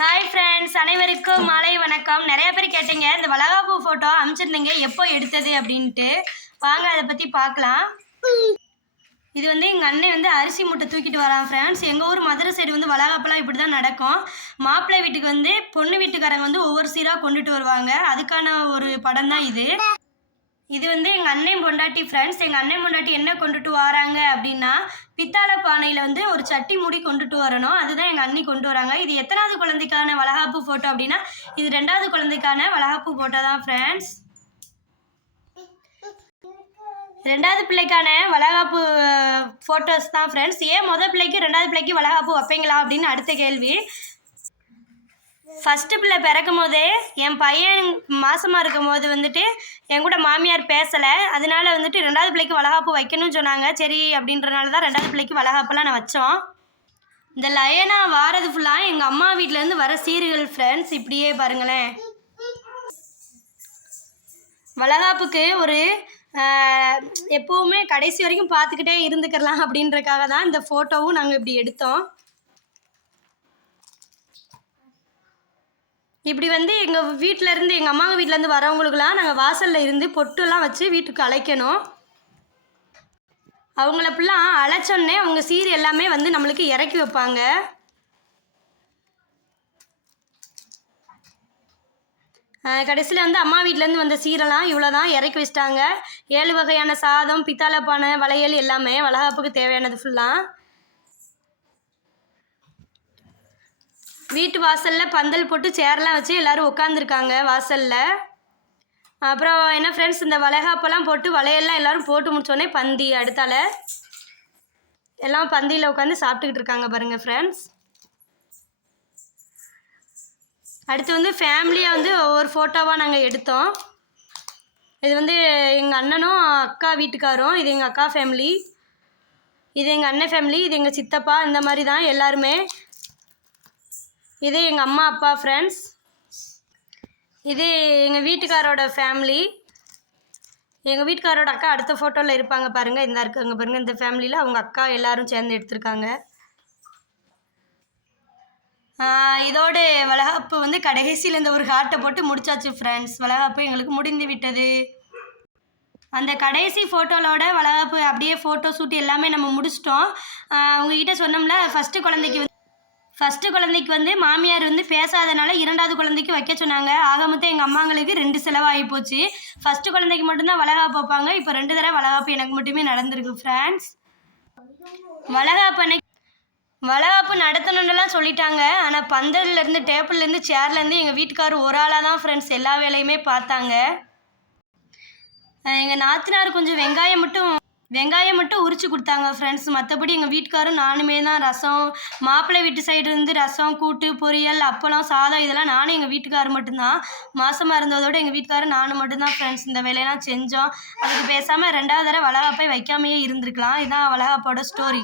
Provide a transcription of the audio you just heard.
Hi friends அனைவருக்கும் மாலை வணக்கம். நிறைய பேர் கேட்டீங்க இந்த வளகாப்பு ஃபோட்டோ அனுப்பிச்சிருந்தீங்க எப்போ எடுத்தது அப்படின்ட்டு. வாங்க அதை பற்றி பார்க்கலாம். இது வந்து எங்கள் அண்ணன் வந்து அரிசி மூட்டை தூக்கிட்டு வரான் ஃப்ரெண்ட்ஸ் எங்கள் ஊர் மதுரை சைடு வந்து வளகாப்பெல்லாம் இப்படி தான் நடக்கும். மாப்பிள்ளை வீட்டுக்கு வந்து பொண்ணு வீட்டுக்காரங்க வந்து ஒவ்வொரு சீராக கொண்டுட்டு வருவாங்க. அதுக்கான ஒரு படம் தான் இது. இது வந்து எங்கள் அண்ணன் பொண்டாட்டி ஃப்ரெண்ட்ஸ் எங்கள் அண்ணன் பொண்டாட்டி என்ன கொண்டுட்டு வராங்க அப்படின்னா பித்தாளை பானையில் வந்து ஒரு சட்டி மூடி கொண்டுட்டு வரணும். அதுதான் எங்கள் அண்ணி கொண்டு வராங்க. இது எத்தனாவது குழந்தைக்கான வளகாப்பு ஃபோட்டோ அப்படின்னா இது ரெண்டாவது குழந்தைக்கான வளகாப்பு ஃபோட்டோ தான் ஃப்ரெண்ட்ஸ் ரெண்டாவது பிள்ளைக்கான வளகாப்பு ஃபோட்டோஸ் தான் ஃப்ரெண்ட்ஸ் ஏன் மொதல் பிள்ளைக்கு ரெண்டாவது பிள்ளைக்கு வளகாப்பு வைப்பீங்களா அப்படின்னு அடுத்த கேள்வி. ஃபஸ்ட்டு பிள்ளை பிறக்கும் போதே என் பையன் மாசமாக இருக்கும் போது வந்துட்டு என் கூட மாமியார் பேசலை. அதனால வந்துட்டு ரெண்டாவது பிள்ளைக்கு வளகாப்பு வைக்கணும்னு சொன்னாங்க. சரி அப்படின்றனால தான் ரெண்டாவது பிள்ளைக்கு வளகாப்பெல்லாம் நான் வச்சோம். இந்த லயனா வாரது ஃபுல்லாக எங்கள் அம்மா வீட்டிலேருந்து வர சீர்கள் ஃப்ரெண்ட்ஸ் இப்படியே பாருங்களேன். வளகாப்புக்கு ஒரு எப்போவுமே கடைசி வரைக்கும் பார்த்துக்கிட்டே இருந்துக்கலாம் அப்படின்றக்காக தான் இந்த ஃபோட்டோவும் நாங்கள் இப்படி எடுத்தோம். இப்படி வந்து எங்கள் வீட்டில் இருந்து எங்கள் அம்மாவை வீட்டிலேருந்து வரவங்களுக்குலாம் நாங்கள் வாசலில் இருந்து பொட்டுலாம் வச்சு வீட்டுக்கு அழைக்கணும். அவங்கள ஃபுல்லாக அழைச்சோன்னே அவங்க சீர் எல்லாமே வந்து நம்மளுக்கு இறக்கி வைப்பாங்க. கடைசியில் வந்து அம்மா வீட்டிலேருந்து வந்த சீரெல்லாம் இவ்வளோ தான் இறக்கி வச்சிட்டாங்க. ஏழு வகையான சாதம் பித்தாளை பானை வளையல் எல்லாமே வளகாப்புக்கு தேவையானது ஃபுல்லாக வீட்டு வாசலில் பந்தல் போட்டு சேர்லாம் வச்சு எல்லோரும் உட்காந்துருக்காங்க வாசலில். அப்புறம் என்ன ஃப்ரெண்ட்ஸ் இந்த வளைகாப்பெல்லாம் போட்டு வளையெல்லாம் எல்லோரும் போட்டு முடிச்சோடனே பந்தி அடுத்தால எல்லாம் பந்தியில் உட்காந்து சாப்பிட்டுக்கிட்டு இருக்காங்க பாருங்கள் ஃப்ரெண்ட்ஸ் அடுத்து வந்து ஃபேமிலியாக வந்து ஒவ்வொரு ஃபோட்டோவாக நாங்கள் எடுத்தோம். இது வந்து எங்கள் அண்ணனும் அக்கா வீட்டுக்காரும் இது எங்கள் அக்கா ஃபேமிலி இது எங்கள் அண்ணன் ஃபேமிலி இது எங்கள் சித்தப்பா இந்த மாதிரி தான் எல்லாருமே இது எங்கள் அம்மா அப்பா ஃப்ரெண்ட்ஸ் இது எங்கள் வீட்டுக்காரோட ஃபேமிலி எங்கள் வீட்டுக்காரோட அக்கா அடுத்த ஃபோட்டோவில் இருப்பாங்க பாருங்கள் இந்த இருக்காங்க பாருங்கள் இந்த ஃபேமிலியில் அவங்க அக்கா எல்லாரும் சேர்ந்து எடுத்திருக்காங்க. இதோட வளகாப்பு வந்து கடைசியில் இந்த ஒரு ஹார்ட்டை போட்டு முடிச்சாச்சு ஃப்ரெண்ட்ஸ் வளகாப்பு எங்களுக்கு முடிந்து விட்டது. அந்த கடைசி ஃபோட்டோலோட வளகாப்பு அப்படியே ஃபோட்டோ ஷூட் எல்லாமே நம்ம முடிச்சிட்டோம். உங்ககிட்ட சொன்னோம்ல ஃபஸ்ட்டு குழந்தைக்கு வந்து ஃபஸ்ட்டு குழந்தைக்கு வந்து மாமியார் வந்து பேசாதனால இரண்டாவது குழந்தைக்கு வைக்க சொன்னாங்க. ஆக மொத்தம் எங்கள் அம்மாங்களுக்கு ரெண்டு செலவாகி போச்சு. ஃபஸ்ட்டு குழந்தைக்கு மட்டும்தான் வளகாப்பு வைப்பாங்க. இப்போ ரெண்டு தடவை வளகாப்பு எனக்கு மட்டுமே நடந்திருக்கு ஃப்ரெண்ட்ஸ் வளகாப்பு அன்னைக்கு வளகாப்பு நடத்தணுன்னுலாம் சொல்லிட்டாங்க. ஆனால் பந்தல்லேருந்து டேபிள்லேருந்து சேர்லேருந்து எங்கள் வீட்டுக்காரர் ஒரு ஆளாக தான் ஃப்ரெண்ட்ஸ் எல்லா வேலையுமே பார்த்தாங்க. எங்கள் நாத்தனார் கொஞ்சம் வெங்காயம் மட்டும் வெங்காயம் மட்டும் உரிச்சு கொடுத்தாங்க ஃப்ரெண்ட்ஸ் மற்றபடி எங்கள் வீட்டுக்காரும் நானுமே தான். ரசம் மாப்பிள்ளை வீட்டு சைடு இருந்து ரசம் கூட்டு பொரியல் அப்பளம் சாதம் இதெல்லாம் நானும் எங்கள் வீட்டுக்காரர் மட்டும்தான். மாசமாக இருந்ததோட எங்கள் வீட்டுக்காரர் நானும் மட்டும்தான் ஃப்ரெண்ட்ஸ் இந்த வேலையெல்லாம் செஞ்சோம். அதுக்கு பேசாமல் ரெண்டாவது தடவை வளகாப்பை வைக்காமையே இருந்திருக்கலாம். இதுதான் வளகாப்போட ஸ்டோரி